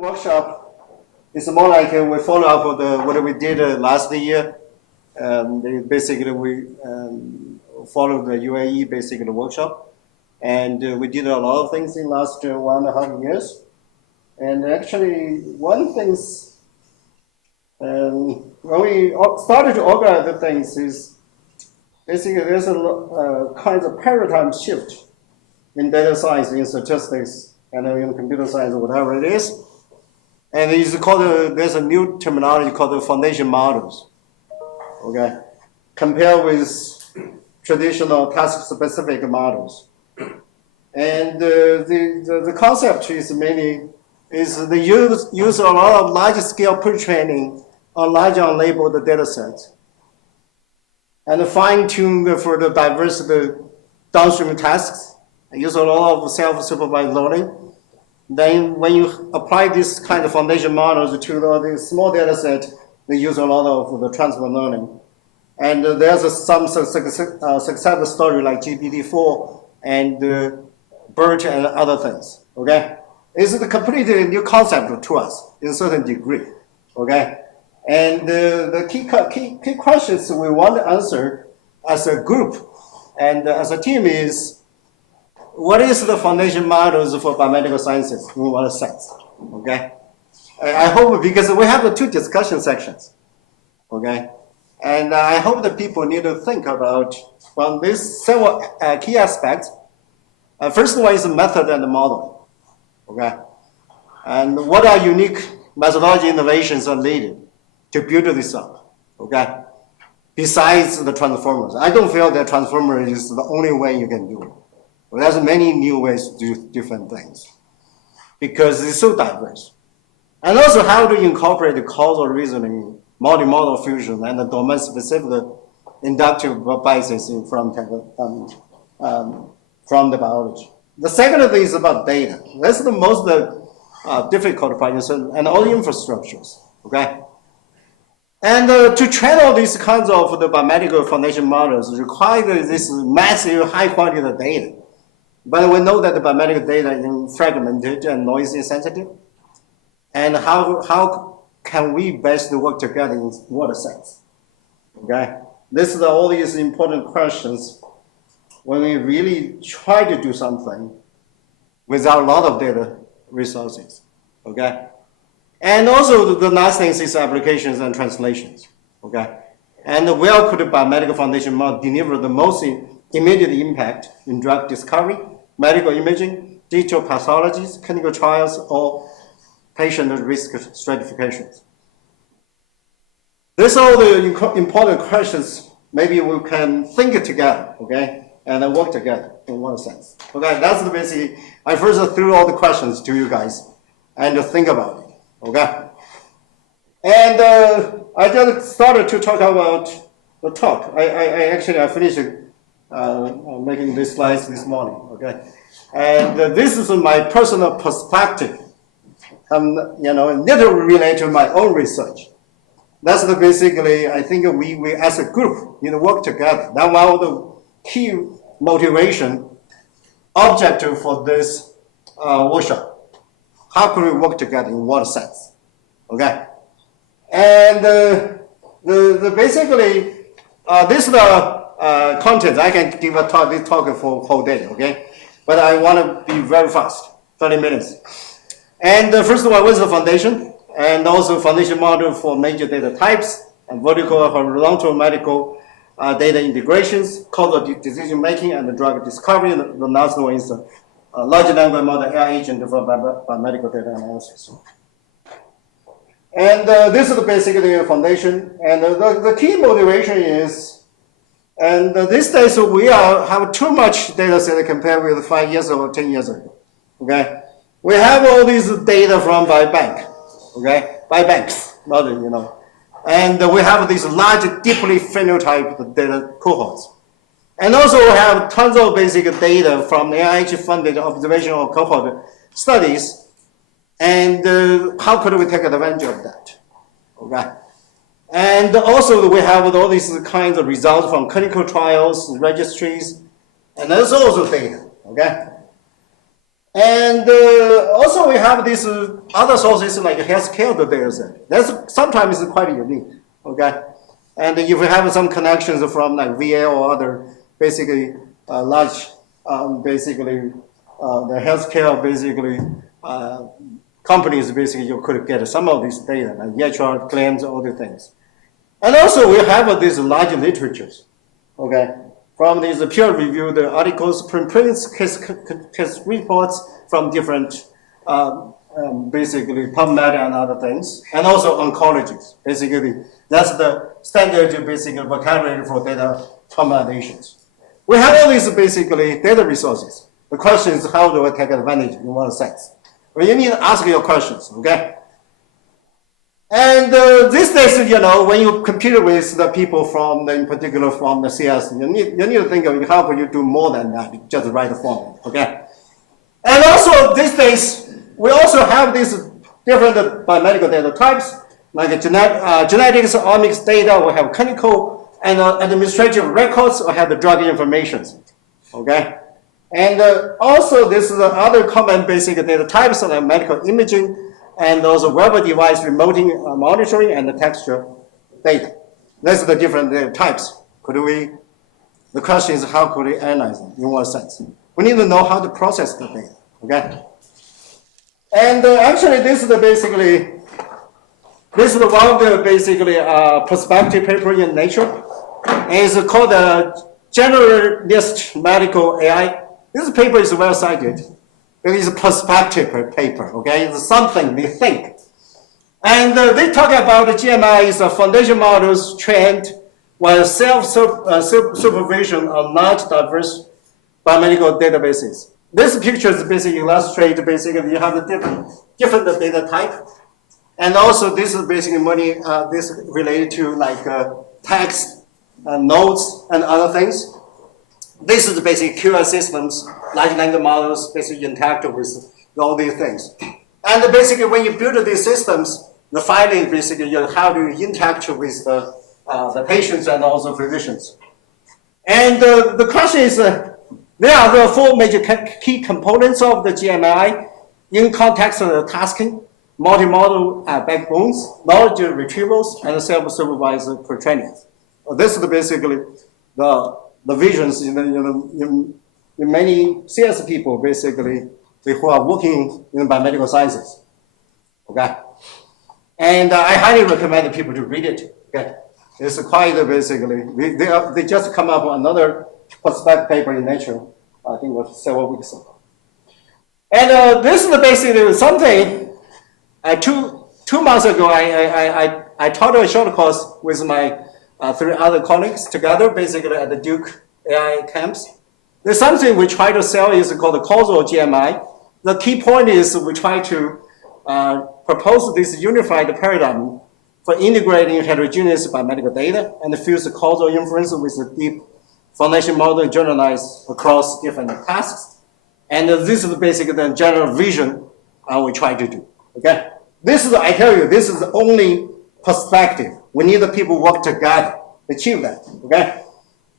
workshop is more like we follow up with what we did last year. Basically, we followed the UAE basically workshop, and we did a lot of things in the last 1.5 years. And actually, one thing when we started to organize the things is basically there's a kind of paradigm shift in data science, in statistics, and in computer science, or whatever it is. And it's called there's a new terminology called the foundation models. Okay, compared with traditional task-specific models. And the concept is mainly the use a lot of large-scale pre-training on large unlabeled data sets, and fine-tune for the diverse downstream tasks. Use a lot of self-supervised learning. Then when you apply this kind of foundation models to the small data set, they use a lot of the transfer learning. And there's some success story like GPT-4 and BIRS and other things, okay? It's a completely new concept to us in a certain degree, okay? And the key questions we want to answer as a group and as a team is, what is the foundation models for biomedical sciences in what sense, okay? I hope, because we have the 2 discussion sections, okay? And I hope that people need to think about from these several key aspects. First one is the method and the model, okay? And what are unique methodology innovations are needed to build this up, okay? Besides the transformers. I don't feel that transformer is the only way you can do it. Well, there's many new ways to do different things because it's so diverse. And also how to incorporate the causal reasoning, multi-model fusion, and the domain-specific inductive biases from the biology. The second thing is about data. That's the most difficult part, and all infrastructures, okay? And to train all these kinds of the biomedical foundation models require this massive high-quality data. But we know that the biomedical data is fragmented and noisy sensitive. And how can we best work together in what sense? Okay? This is all these important questions when we really try to do something without a lot of data resources. Okay? And also the last thing is applications and translations. Okay? And where could a biomedical foundation model deliver the most immediate impact in drug discovery, medical imaging, digital pathologies, clinical trials, or patient risk stratifications? These are the important questions. Maybe we can think together, okay, and work together in one sense. Okay, that's the basic. I first threw all the questions to you guys and think about it, okay? And I just started to talk about the talk. I finished making these slides this morning, okay? And this is my personal perspective. Little related to my own research. That's basically, I think we as a group need to work together. That's one of the key motivation objective for this workshop. How can we work together in what sense? Okay. And basically, this is the content. I can give this talk for a whole day, okay? But I want to be very fast, 30 minutes. And first of all, what is the foundation? And also foundation model for major data types, and vertical or horizontal medical data integrations, causal decision making, and the drug discovery. And the last one is large language model AI agent for biomedical data analysis. And this is basically the foundation. And the key motivation is, and these days we have too much data set compared with 5 years or 10 years ago. Okay, we have all these data from biobank. Okay, biobanks, and we have these large, deeply phenotyped data cohorts. And also we have tons of basic data from NIH-funded observational cohort studies. And how could we take advantage of that? Okay. And also we have all these kinds of results from clinical trials, registries, and there's also data. Okay. And also we have these other sources like healthcare data set. That's sometimes quite unique, okay? And if you have some connections from like VA or other basically large, basically the healthcare basically companies, basically you could get some of this data, like EHR claims, all the things. And also we have these large literatures, okay? From these peer-reviewed articles, preprints, case reports from different, basically PubMed and other things, and also oncologies. Basically, that's the standard basically vocabulary for data combinations. We have all these basically data resources. The question is how do I take advantage in one sense? Well, you need to ask your questions, okay? And these days, when you compete with the people from, in particular from the CS, you need to think of how can you do more than that, just write the formula, okay? And also these days, we also have these different biomedical data types, like genetics, omics data, we have clinical and administrative records, we have the drug information, okay? And also this is other common basic data types like medical imaging, and also wearable device remote monitoring and the texture data. These are the different data types. The question is how could we analyze them in what sense? We need to know how to process the data, okay? And actually this is one of the basically perspective paper in Nature. It's called a Generalist Medical AI. This paper is well cited. It is a perspective paper, okay? It's something they think. And they talk about the GMI is a foundation models trained with self-supervision on large diverse biomedical databases. This picture basically illustrates basically you have the different data type. And also this is basically this related to like text, notes, and other things. This is basically QA systems, large language models, basically interact with all these things. And basically when you build these systems, the finding basically how do you interact with the patients and also physicians. And the question is, there are the four major key components of the GMI in context tasking, multimodal backbones, knowledge retrievals, and self-supervised pre-training. This is basically the visions in many CS people, basically, who are working in biomedical sciences, okay? And I highly recommend people to read it, okay? It's quite basically, they just come up with another perspective paper in Nature, I think it was several weeks ago. And this is basically something, 2 months ago, I taught a short course with my 3 other colleagues together, basically at the Duke AI camps. There's something we try to sell is called the Causal GMI. The key point is we try to propose this unified paradigm for integrating heterogeneous biomedical data and fuse the causal inference with the deep foundation model generalized across different tasks. And this is basically the general vision we try to do, okay? This is, I tell you, this is the only perspective. We need the people work together to achieve that, okay?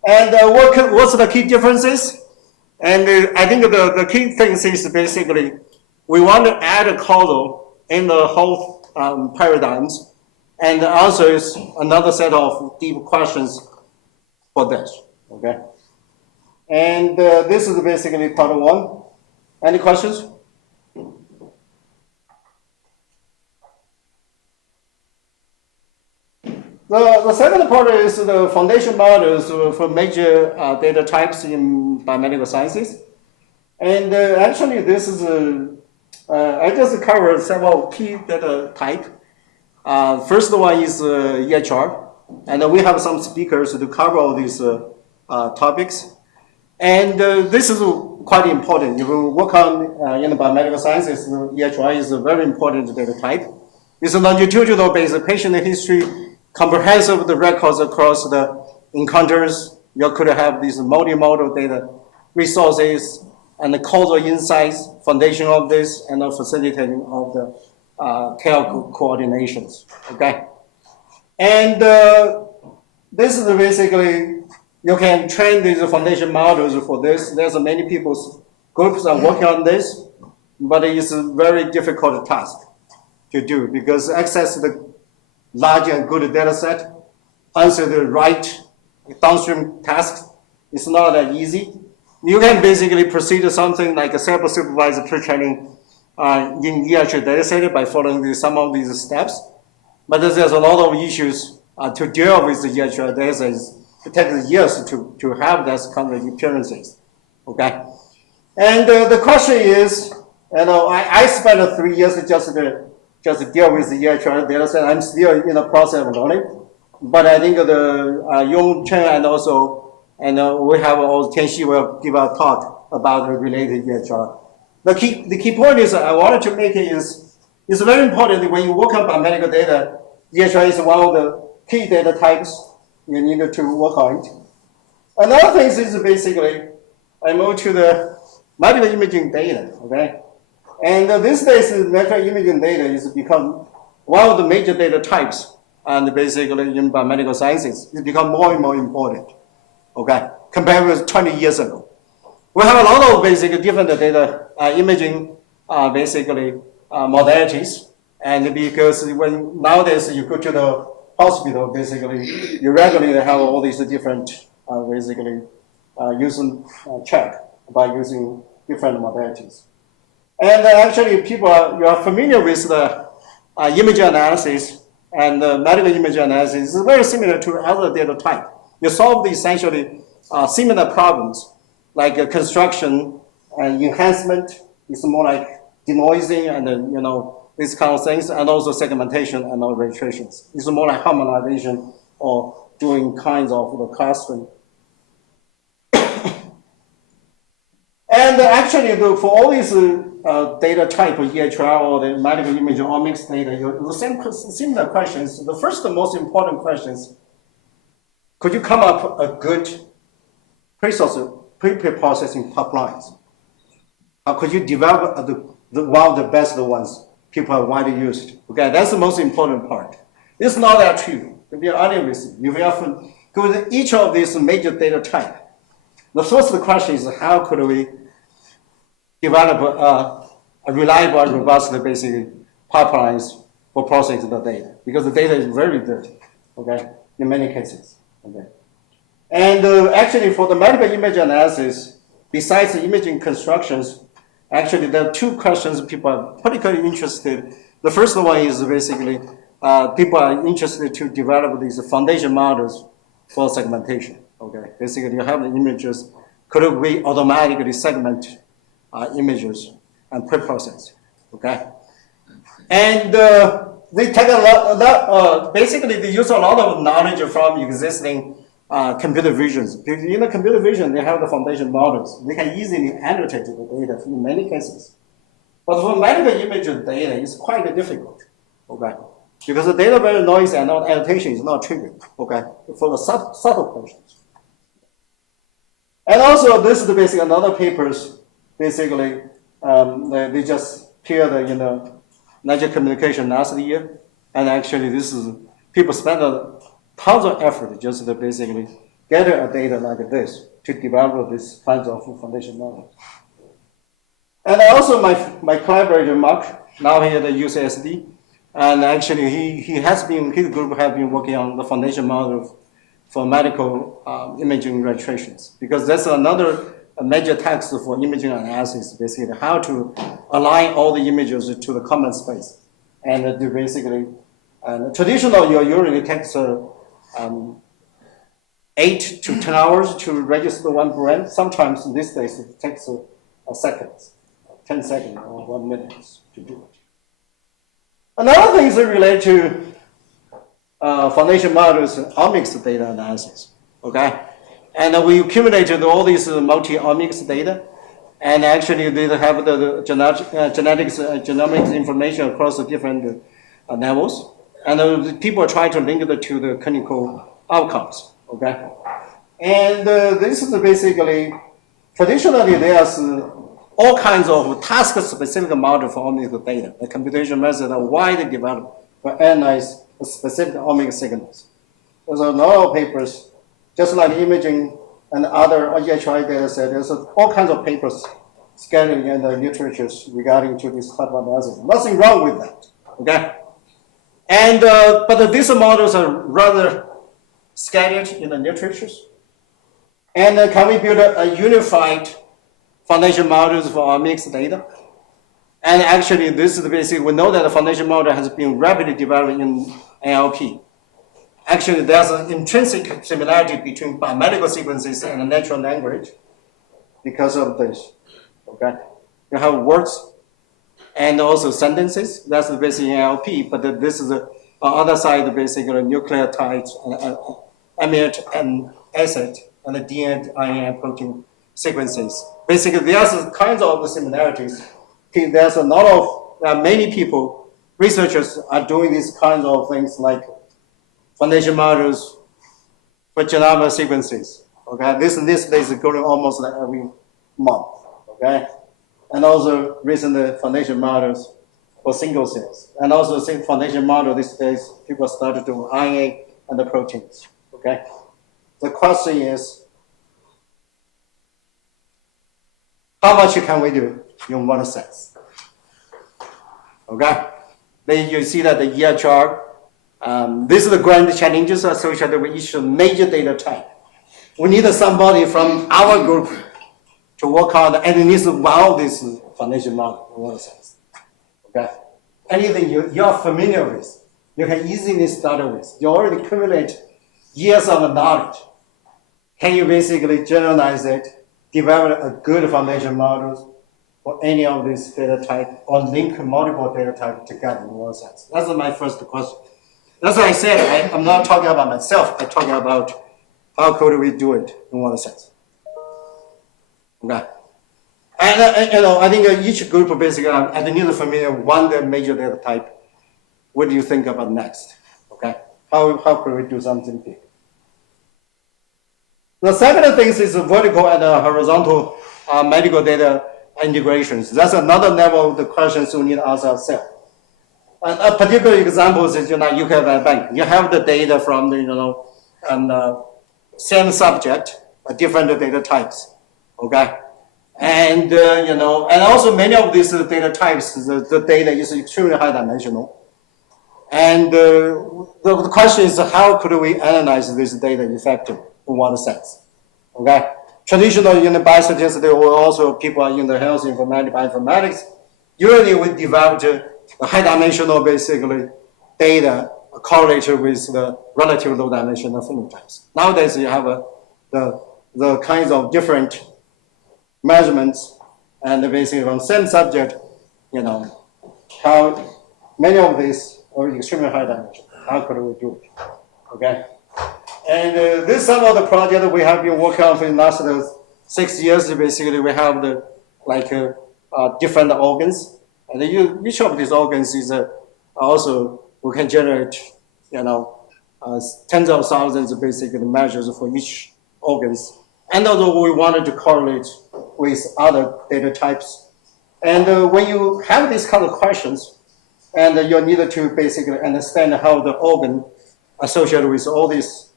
And what's the key differences? And I think the key things is basically we want to add a causal in the whole paradigms, and also is another set of deep questions for this, okay? And this is basically part 1. Any questions? The second part is the foundation models for major data types in biomedical sciences. And actually this is, I just covered several key data type. First one is EHR. And we have some speakers to cover all these topics. And this is quite important. If you work on in the biomedical sciences, EHR is a very important data type. It's a longitudinal based patient history, comprehensive the records across the encounters. You could have these multimodal data resources and the causal insights, foundation of this, and the facilitating of the care coordinations, okay? And this is basically, you can train these foundation models for this. There's many people's groups are working on this. but it's a very difficult task to do because access the large and good data set, answer the right downstream tasks is not that easy. You can basically proceed to something like a self-supervised pre-training in EHR data set by following some of these steps. But there's a lot of issues to deal with the EHR data sets. It takes years to have those kind of appearances. Okay? And the question is, I spent 3 years just deal with the EHR data set. I'm still in the process of learning. But I think the Yong Chen and also, we have also Tianxi will give a talk about the related EHR. The key point is I wanted to make it is, it's very important that when you work on biomedical data, EHR is one of the key data types you need to work on it. Another thing is basically, I move to the medical imaging data, okay? And these days, medical imaging data is become one of the major data types, and basically in biomedical sciences, it's become more and more important, okay, compared with 20 years ago. We have a lot of basically different data imaging, modalities, and because when nowadays you go to the hospital, basically, you regularly have all these different, using check by using different modalities. And actually, you are familiar with the image analysis, and medical image analysis is very similar to other data type. You solve the essentially similar problems, like construction and enhancement. It's more like denoising and these kind of things, and also segmentation and registrations. It's more like harmonization or doing kinds of the clustering. And actually, for all these data type of EHR or the medical image or mixed data, the similar questions. The first, the most important questions: could you come up a good pre-processing pipelines? How could you develop one of the best ones people are widely used? Okay, that's the most important part. It's not that trivial. To be honest with you, if you have to go to each of these major data type, the first question is how could we develop a reliable and robust basic pipelines for processing the data, because the data is very dirty, okay, in many cases, okay. And actually for the medical image analysis, besides the imaging constructions, actually there are two questions people are particularly interested. The first one is basically people are interested to develop these foundation models for segmentation, okay. Basically you have the images, could we automatically segment images and pre-process, okay? And they take a lot basically they use a lot of knowledge from existing computer visions. In the computer vision, they have the foundation models. They can easily annotate the data in many cases. But for medical image data, it's quite difficult, okay? Because the data very noisy and annotation is not trivial, okay? For the subtle questions. And also, this is basically another papers. Basically, they just appeared in the Nature Communication last year, and actually, this is people spend tons of effort just to basically gather a data like this to develop this kinds of foundation models. And also, my collaborator Mark, now here at the UCSD, and actually his group have been working on the foundation model for medical imaging registrations, because that's another major task for imaging analysis, basically how to align all the images to the common space. And to basically, traditional, you usually takes 8 to 10 hours to register one brand. Sometimes these days it takes a second, 10 seconds or 1 minute to do it. Another thing is related to foundation models, omics data analysis, okay? And we accumulated all these multi-omics data, and actually they have the genomics information across the different levels, and people try to link it to the clinical outcomes, okay? And this is basically, traditionally there's all kinds of task-specific model for omics data. The computation methods are widely developed to analyze specific omics signals. There's a lot of papers, just like imaging and other EHR data set, there's all kinds of papers scattering in the literatures regarding to this type of analysis. Nothing wrong with that, okay? And, but these models are rather scattered in the literatures. And can we build a unified foundation models for our mixed data? And actually, this is basically, we know that the foundation model has been rapidly developed in NLP. Actually, there's an intrinsic similarity between biomedical sequences and natural language because of this, okay? You have words and also sentences. That's basically NLP, but this is on the other side, basically nucleotides, amino and acid, and the DNA, RNA, protein sequences. Basically, there's kinds of similarities. There's a lot of, many people, researchers are doing these kinds of things like foundation models for genome sequences. Okay, this is going almost like every month. Okay, and also recent foundation models for single cells, and also foundation model these days people started to do RNA and the proteins. Okay, the question is, how much can we do in one sense? Okay, then you see that the EHR. These are the grand challenges associated with each major data type. We need somebody from our group to work on at least one of these foundation models in one sense. Okay, anything you're familiar with, you can easily start with. You already accumulate years of knowledge. Can you basically generalize it, develop a good foundation models for any of these data type, or link multiple data types together in one sense? That's my first question. That's why I said I'm not talking about myself. I'm talking about how could we do it in one sense. Okay, and I think each group basically I need familiar one major data type. What do you think about next? Okay, how could we do something big? The second thing is vertical and horizontal medical data integrations. That's another level of the questions we need to ask ourselves. A particular example is, you have a bank. You have the data from the, same subject, different data types, okay? And, and also many of these data types, the data is extremely high dimensional. And the question is, how could we analyze this data effectively in one sense, okay? Traditionally, in the biostatistics, there were also people in the health informatics, bioinformatics. Usually, we developed the high dimensional basically data correlated with the relative low dimensional phenotypes. Nowadays, you have the kinds of different measurements and basically from same subject, how many of these are extremely high dimension. How could we do it? Okay. And this is some of the projects we have been working on for the last 6 years. Basically, we have the different organs. And each of these organs is also, we can generate, tens of thousands of basically measures for each organs. And also we wanted to correlate with other data types. And when you have these kind of questions, and you need to basically understand how the organ associated with all these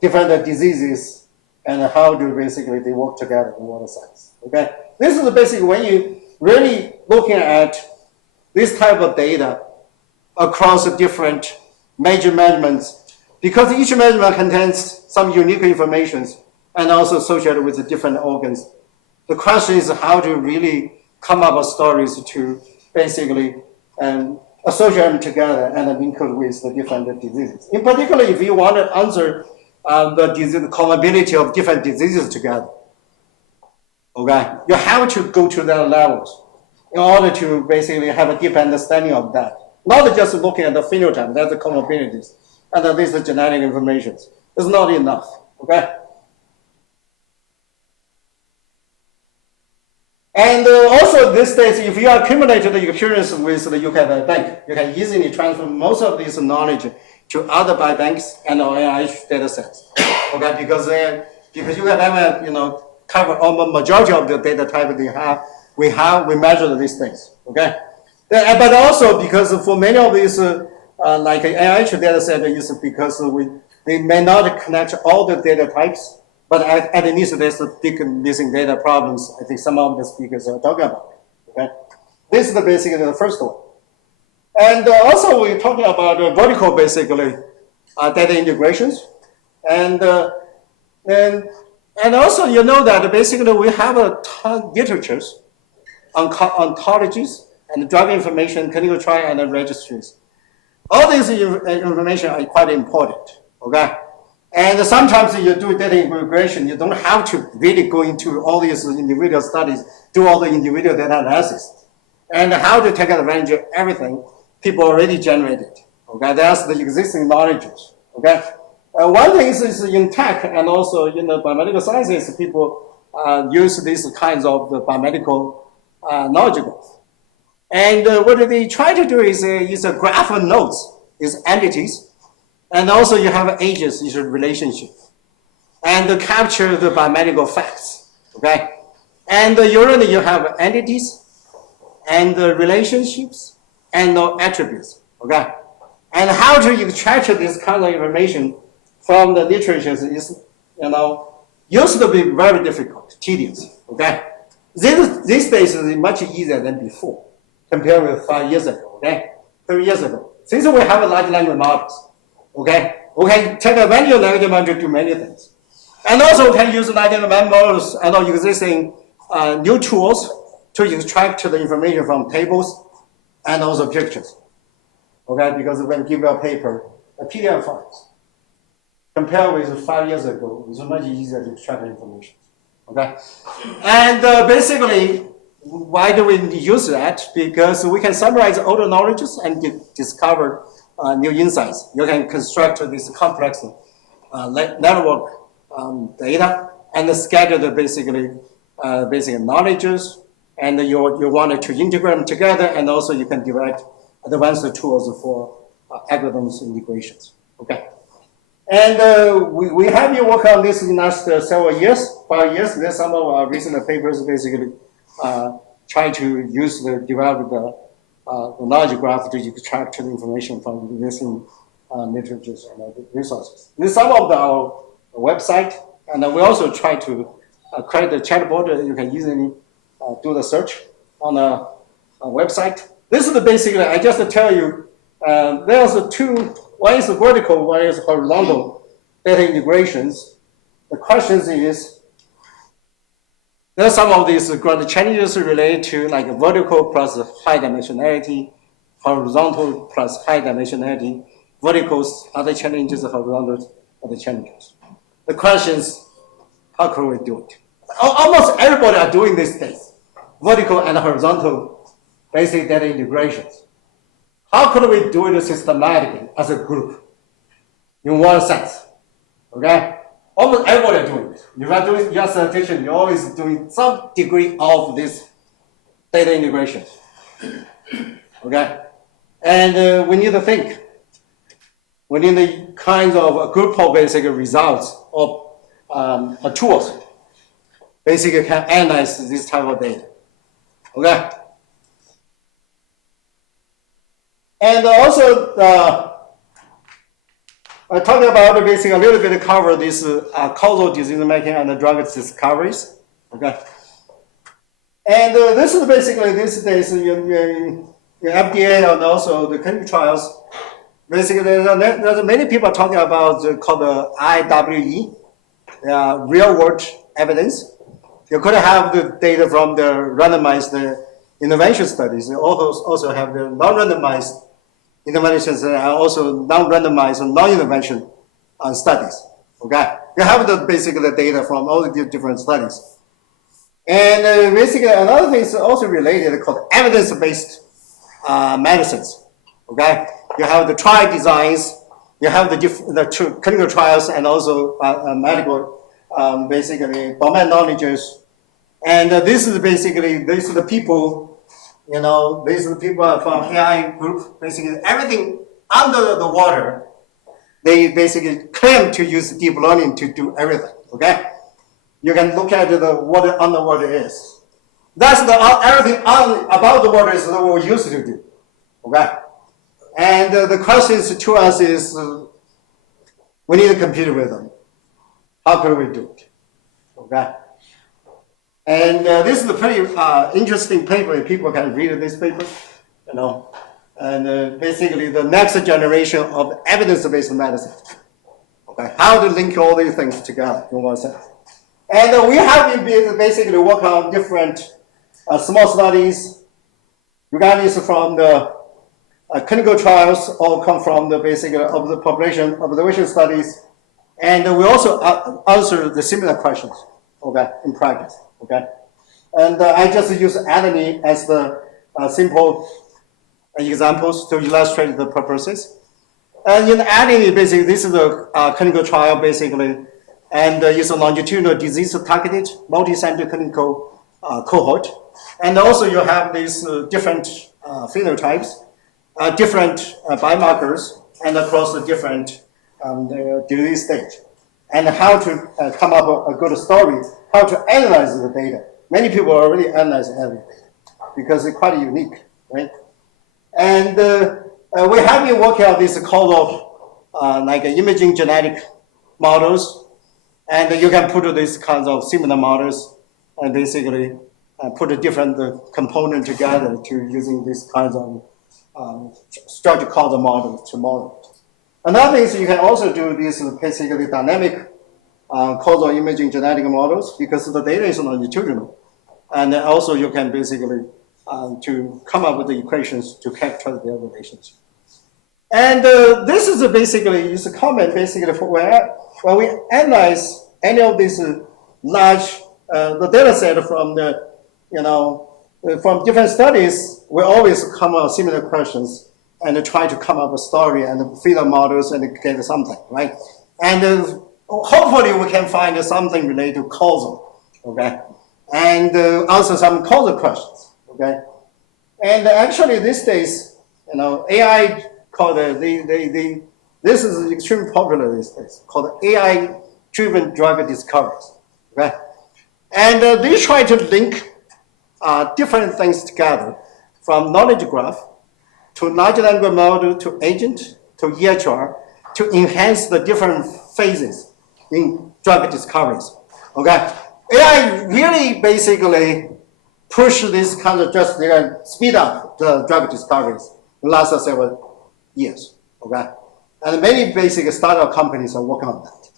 different diseases and how do basically they work together in one sense. Okay, this is basically when you really looking at this type of data across different major measurements, because each measurement contains some unique information and also associated with the different organs. The question is how to really come up with stories to basically associate them together and link it with the different diseases. In particular, if you want to answer the comorbidity of different diseases together, okay, you have to go to their levels in order to basically have a deep understanding of that. Not just looking at the phenotype, that's the comorbidities, and these genetic information. It's not enough, okay? And also these days, if you accumulate the experience with the UK bank, you can easily transfer most of this knowledge to other biobanks and NIH data sets, okay? Because you have cover almost majority of the data type they have. We measure these things, okay? But also because for many of these, like NIH data set, is because they may not connect all the data types But at least there's a big missing data problems. I think some of the speakers are talking about. Okay, this is basically the first one. And also we're talking about vertical basically data integrations, and also you know that basically we have a ton of literatures on ontologies and drug information, clinical trial, and registries. All these information are quite important. Okay. And sometimes you do data integration, you don't have to really go into all these individual studies, do all the individual data analysis. And how to take advantage of everything people already generated. Okay, that's the existing knowledges. Okay, one thing is in tech and also in the biomedical sciences, people use these kinds of the biomedical knowledge graph. And what they try to do is a graph of nodes, is entities. And also you have ages, is a relationship. And capture the biomedical facts, okay? And usually you have entities and relationships and attributes, okay? And how to extract this kind of information from the literature is, used to be very difficult, tedious, okay? These days is much easier than before, compared with 5 years ago, okay? 3 years ago. Since we have large language models, okay, we can take advantage of language model to do many things. And also we can use language models and existing new tools to extract the information from tables and also pictures. Okay, because when you give a paper, a PDF files, compared with 5 years ago, it's much easier to extract the information. Okay, and basically, why do we use that? Because we can summarize all the knowledges and discover new insights. You can construct this complex network data and schedule basically basic knowledges, and you wanted to integrate them together, and also you can develop advanced tools for algorithms integrations. Okay, and we have been working on this in the last several years, 5 years. There's some of our recent papers basically trying to use develop the knowledge graph to extract the information from existing literatures and resources. This is some of our website, and we also try to create a chatbot. You can easily do the search on a website. This is basically, I just tell you, there's two, one is vertical, one is horizontal data integrations. The question is, there are some of these grand challenges related to like vertical plus high dimensionality, horizontal plus high dimensionality, verticals, other challenges, horizontal, other challenges. The question is, how can we do it? Almost everybody are doing these things, vertical and horizontal basic data integrations. How could we do it systematically as a group? In one sense, okay? Almost everybody is doing it. If you are doing your sanitation, you're always doing some degree of this data integration. Okay? And we need to think. We need the kinds of a group of basic results of tools. Basically can analyze this type of data. Okay? And also I talked about basically a little bit cover this causal disease making and drug discoveries. Okay. And this is basically these days in FDA and also the clinical trials. Basically, there's many people talking about called the IWE, real world evidence. You could have the data from the randomized intervention studies. You also have the non-randomized interventions and also non-randomized and non-intervention studies. Okay, you have the basically the data from all the different studies. And basically another thing is also related called evidence-based medicines. Okay, you have the trial designs, you have the clinical trials, and also medical basically domain knowledges. And this is basically the people. You know, these are the people from AI group, basically everything under the water, they basically claim to use deep learning to do everything, okay? You can look at what underwater is. That's everything about the water is what we used to do, okay? And the question to us is, we need to compete with them. How can we do it? okay? And this is a pretty interesting paper. People can read this paper, you know. And basically the next generation of evidence-based medicine. Okay, how to link all these things together in one sense. And we have been basically working on different small studies, regardless from the clinical trials or come from the basically of the population observation studies. And we also answer the similar questions, okay, in practice, okay. And I just use adenine as the simple examples to illustrate the purposes. And in adenine, basically, this is a clinical trial, basically, and it's a longitudinal disease-targeted multi-center clinical cohort. And also you have these different phenotypes, different biomarkers, and across the different disease stage. And how to come up with a good story, how to analyze the data. Many people already analyze everything because it's quite unique, right? And we have been working on this causal, like imaging genetic models, and you can put these kinds of similar models and basically put a different component together to using these kinds of structured causal models to model. Another thing is you can also do this basically dynamic causal imaging genetic models because the data is longitudinal. And also you can basically to come up with the equations to capture their relations. And this is basically is a comment basically for when we analyze any of these large the data set from the from different studies, we always come up with similar questions and try to come up with a story and feed the models and get something, right? And hopefully we can find something related to causal, okay? And answer some causal questions, okay? And actually these days, AI called this is extremely popular these days, called AI-driven drug discoveries, okay? And they try to link different things together, from knowledge graph to large language model to agent to EHR to enhance the different phases in drug discoveries. Okay, AI really basically push this kind of just speed up the drug discoveries in the last several years. Okay, and many basic startup companies are working on that.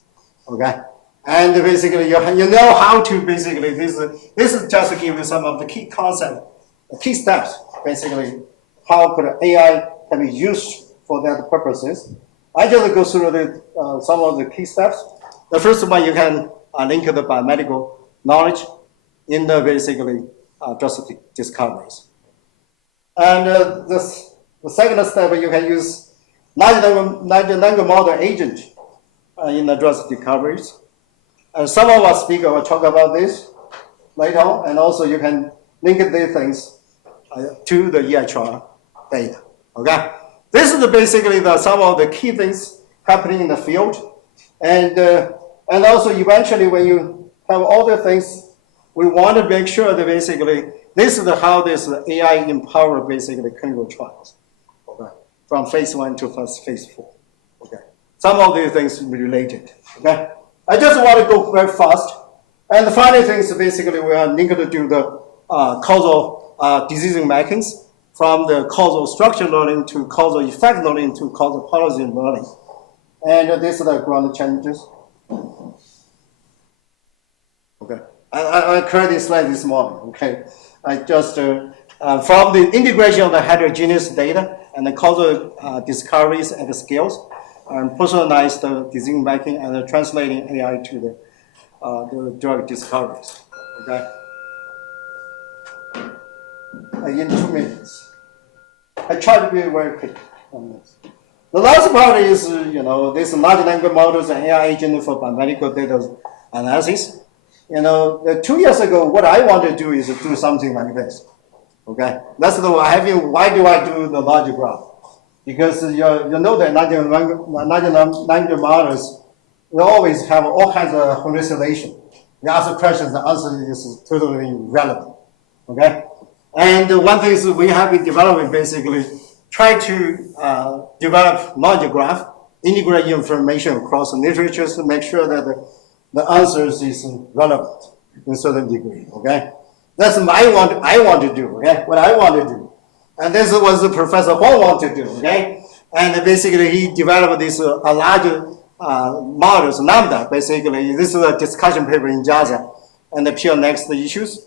Okay. And basically, you know how to basically, this is just to give you some of the key concepts, key steps, basically, how could AI can be used for that purposes. I just go through some of the key steps. The first one, you can link the biomedical knowledge in the basically drug discoveries. And the second step, you can use large language model agent in the drug discoveries. And some of our speakers will talk about this later on, and also you can link these things to the EHR data. Okay, this is basically some of the key things happening in the field, and also eventually when you have all the things, we want to make sure that basically this is how this AI empower basically clinical trials. Okay, from phase 1 to phase 4. Okay, some of these things related. Okay. I just want to go very fast. And the final thing is basically we are linked to do the causal disease mechanisms from the causal structure learning to causal effect learning to causal policy learning. And these are the ground changes. Okay. I created this slide this morning. Okay. I just, from the integration of the heterogeneous data and the causal discoveries at the scales, and personalize the disease mapping and translating AI to the drug discoveries. Okay. In 2 minutes. I try to be very quick on this. The last part is, this large language models and AI agent for biomedical data analysis. 2 years ago, what I want to do is to do something like this. Okay. That's why do I do the large graph? Because you know that large language models will always have all kinds of hallucination. You ask questions, the answer is totally irrelevant. Okay? And one thing is we have been developing basically try to develop knowledge graph, integrate information across the literature to make sure that the answers is relevant in certain degree, okay? That's I want to do, okay? What I want to do. And this was Professor Huang want to do, okay? And basically he developed this a larger models, lambda, basically. This is a discussion paper in JASA and appear next to issues.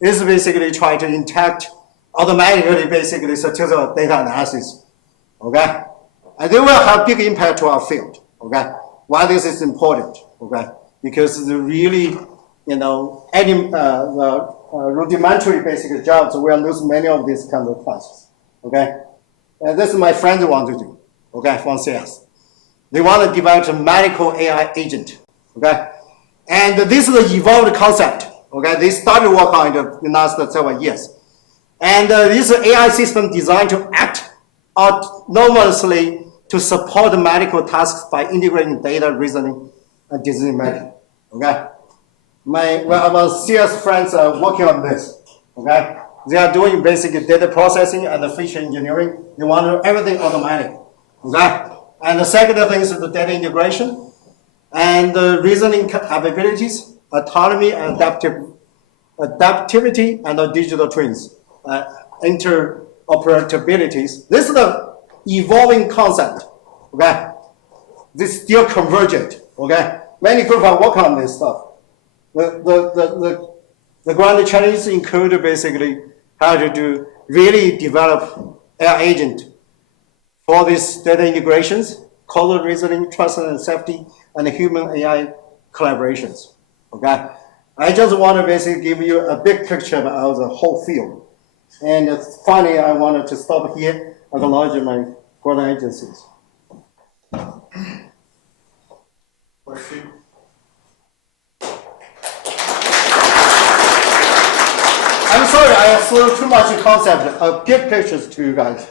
This is basically trying to interact automatically, basically, statistical data analysis, okay? And they will have big impact to our field, okay? Why this is important, okay? Because the really, any rudimentary basic jobs, we are losing many of these kinds of tasks, okay? And this is my friends want to do, okay, from CS. They want to develop a medical AI agent, okay? And this is an evolved concept, okay? They started work on it in the last 7 years. And this AI system designed to act autonomously to support medical tasks by integrating data, reasoning, and decision making, okay? Our CS friends are working on this, okay? They are doing basic data processing and feature engineering. They want everything automatic, okay? And the second thing is the data integration and the reasoning capabilities, autonomy, adaptivity, and the digital twins, interoperabilities. This is the evolving concept, okay? This still convergent, okay? Many groups are working on this stuff. The grand challenges include basically how to really develop AI agent for these data integrations, causal reasoning, trust and safety, and human AI collaborations, okay? I just want to basically give you a big picture of the whole field. And finally, I wanted to stop here, acknowledge my grant agencies. Question? I'm sorry, I threw too much concept of big pictures to you guys.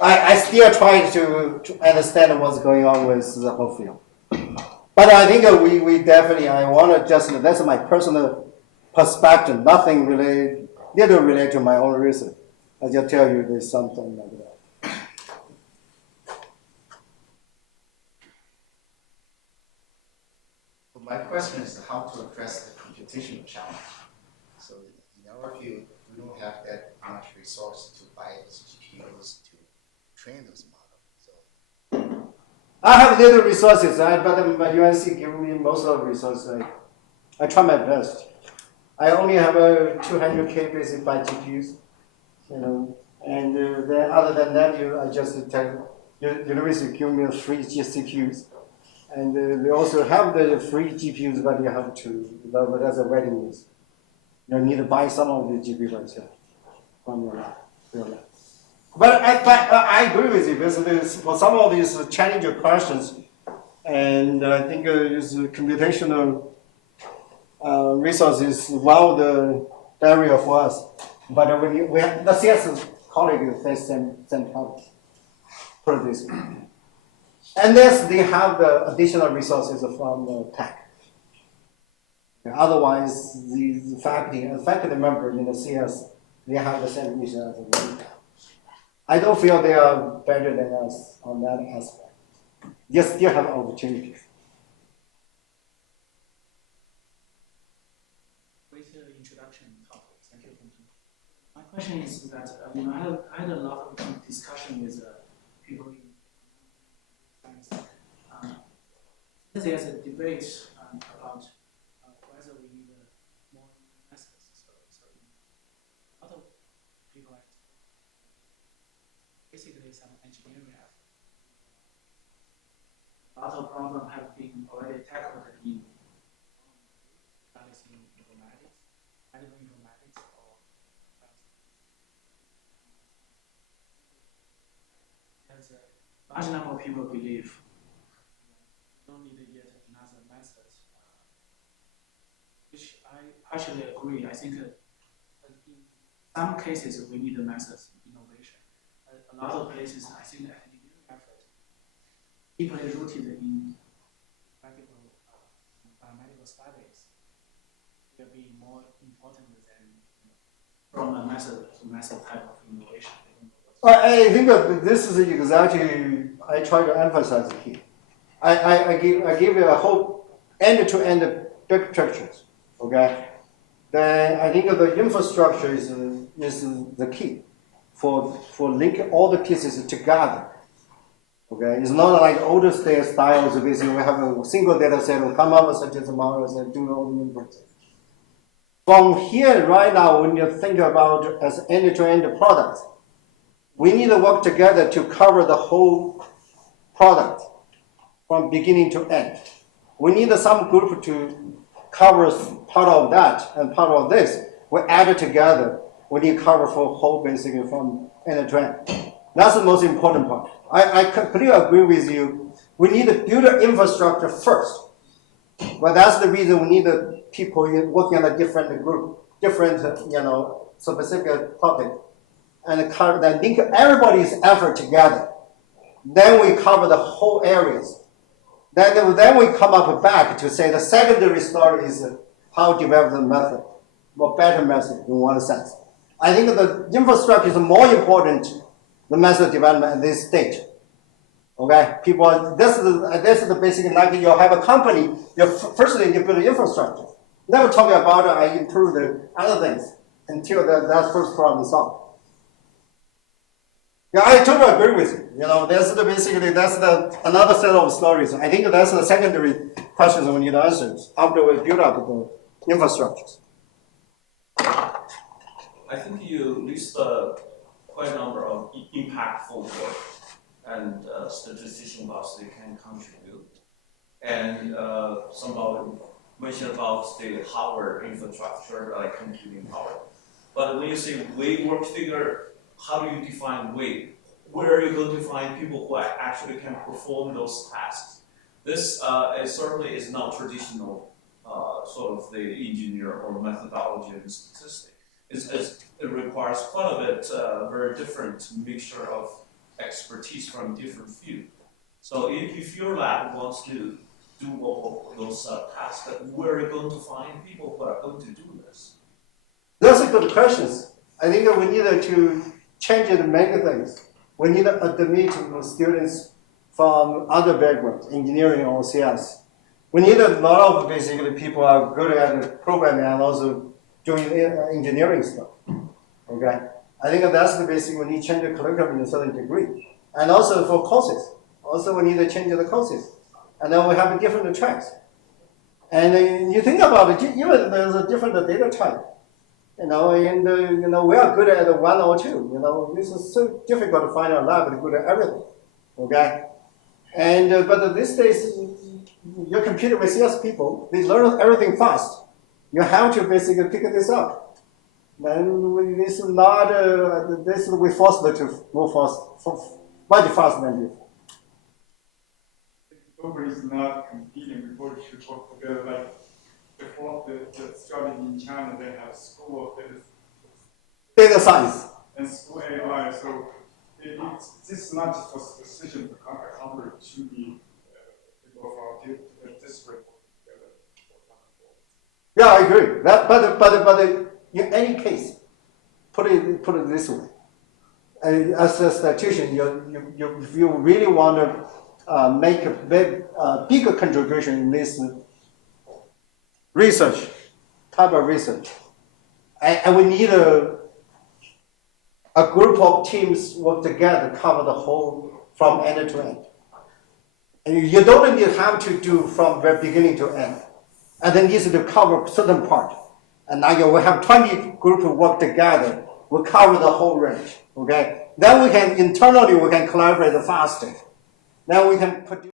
I still try to understand what's going on with the whole field. But I think we definitely, I want to just, that's my personal perspective, nothing related, little related to my own research. I just tell you there's something like that. My question is how to address the computational challenge. So in our field, we don't have that much resource to buy those GPUs to train those models. So I have little resources, but my UNC give me most of the resources. I try my best. I only have a 200K basic by GPUs, and then other than that, I just tell university give me free CPUs. And they also have the free GPUs, but you have to, but that's a waiting list. You need to buy some of the GPUs yourself from your lab. But I agree with you, because for some of these challenging questions, and I think is computational resources one of the area for us. But when we have the CS colleague face same problem for this. Unless they have the additional resources from the tech. Otherwise, the faculty member in the CS, they have the same issue as we. I don't feel they are better than us on that aspect. They still have opportunities. Great introduction topic. Thank you. My question is that I had a lot of discussion with people in science. There's a debate about whether we need more methods. So a lot of people are basically some engineering effort. A lot of problems have been already tackled in informatics, medical informatics, or there's a large number of people believe we don't need yet another method, which I partially agree. I think in some cases we need a method innovation. A lot of places, I think engineering effort deeply rooted in biomedical studies will be more important than from a method to method type of innovation. I think that this is exactly I try to emphasize here. I give you a whole end-to-end big pictures, okay, then I think the infrastructure is the key for linking all the pieces together. Okay, it's not like older styles. Basically, we have a single data set, we come up with such as models and do all the inputs. From here, right now, when you think about as end-to-end product, we need to work together to cover the whole product from beginning to end. We need some group to cover part of that and part of this. We add it together. We need cover for whole basically from end to end. That's the most important part. I completely agree with you. We need to build an infrastructure first. But that's the reason we need the people working on a different group, different specific topic, and then link everybody's effort together. Then we cover the whole areas. Then we come up back to say the secondary story is how to develop the method, more better method in one sense. I think the infrastructure is more important than method development at this stage. Okay, people, this is the basic, like you have a company, firstly you build infrastructure. Never talk about I improve the other things until that first problem is solved. Yeah, I totally agree with you. That's another set of stories. I think that's the secondary questions we need answers after we build up the infrastructures. I think you list quite a number of impactful work and statistician box they can contribute. And somebody mentioned about the hardware infrastructure, like computing power. But when you say we work together, how do you define we? Where are you going to find people who actually can perform those tasks? This certainly is not traditional sort of the engineer or methodology and statistics. It requires quite a bit very different mixture of expertise from different fields. So if your lab wants to do all those tasks, where are you going to find people who are going to do this? That's a good question. I think we need to change it many things. We need to admit students from other backgrounds, engineering or CS. We need a lot of basically people who are good at programming and also doing engineering stuff. Okay, I think that's the basic. We need to change the curriculum in a certain degree, and also for courses. Also, we need to change the courses, and then we have different tracks. And you think about it, even there's a different data type. And we are good at one or two. This is so difficult to find a lab that's good at everything. Okay, and but these days, you compete with CS people. They learn everything fast. You have to basically pick this up. Then this is not. We force them to move much faster than before. Nobody is not competing. We both should work together. Like before the strategy in China, they have school of data science and school AI. So this is not just for statisticians to accomplish. It should be people from disparate together. Yeah, I agree. But in any case, put it this way. As a statistician, if you really want to make a bigger contribution in this research, type of research, and we need a group of teams work together to cover the whole from end to end. And you don't have to do from very beginning to end. And then needs to cover certain part. And now we have 20 groups work together. We cover the whole range. Okay. Then we can internally collaborate faster. Then we can produce.